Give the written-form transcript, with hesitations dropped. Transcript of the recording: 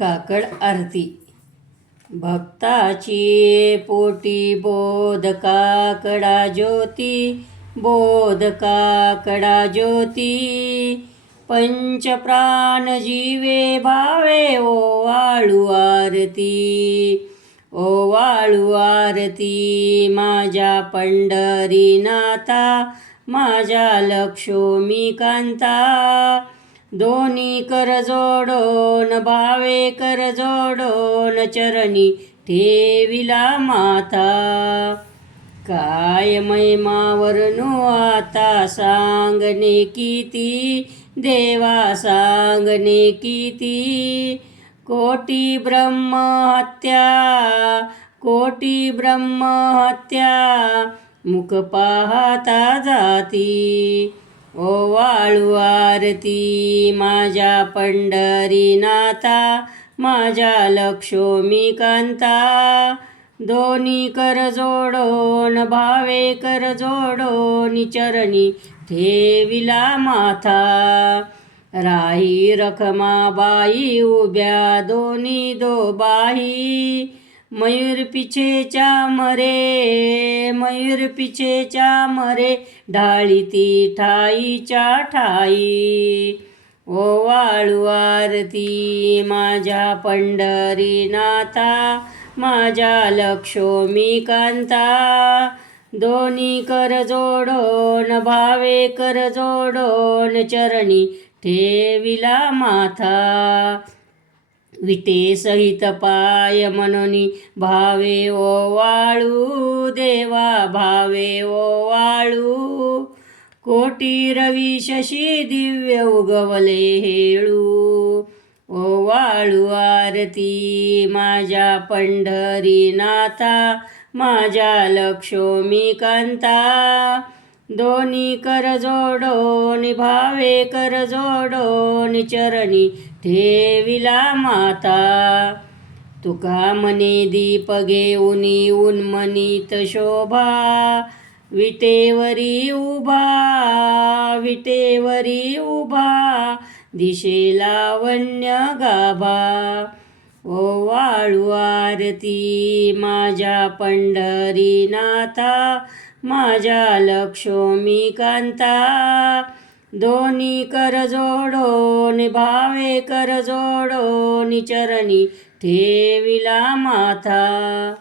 काकड आरती. भक्ताची पोटी बोध काकडा ज्योती, बोध काकडा ज्योती. पंचप्राण जीवे भावे ओवाळू आरती, ओवाळू आरती. माझ्या पंढरीनाथा, माझ्या लक्ष्मी कांता. दोन्ही कर जोडोन भावे कर जोडोन, चरणी ठेविला माथा. काय महिमा वर्णू आता, सांगणे किती देवा सांगणे किती. कोटी ब्रह्म हत्या, कोटी ब्रह्म हत्या, मुख पाहता जाती. ओवाळू आरती माझ्या पंढरीनाथा, माझ्या लक्ष्मी कांता. दोन्ही कर जोडोन भावे कर जोडोन, चरणी ठेविला माथा. राही रखमाबाई उभ्या दोन्ही दोबाही, मयूर पिछेच्या मरे, मयूर पिछेच्या मरे. ढाळीती ठाईच्या ठाई. ओवाळू आरती माझ्या पंढरीनाथा, माझ्या लक्ष्मी कांता. दोन्ही कर जोडोन भावे कर जोडोन, चरणी ठेविला माथा. विटे सहित पाय मनोनी भावे ओवाळू, देवा भावे ओवाळू. कोटी रवी शशी दिव्य उगवले हेळू. ओवाळू आरती माझ्या पंढरीनाथा, माझ्या लक्ष्मी कांता. दोन्ही कर जोडोन भावे कर जोडोन, चरणी ठेविला माथा. तुका म्हणे दीप घेऊनी उन्मनीत शोभा, विटेवरी उभा, विटेवरी उभा. दिशे लावण्य गाभा. ओवाळू आरती माझ्या पंढरीनाथा, माझ्या लक्ष्मी कांता. दोन्ही कर जोडोन भावे कर जोडोन, चरणी ठेविला माथा.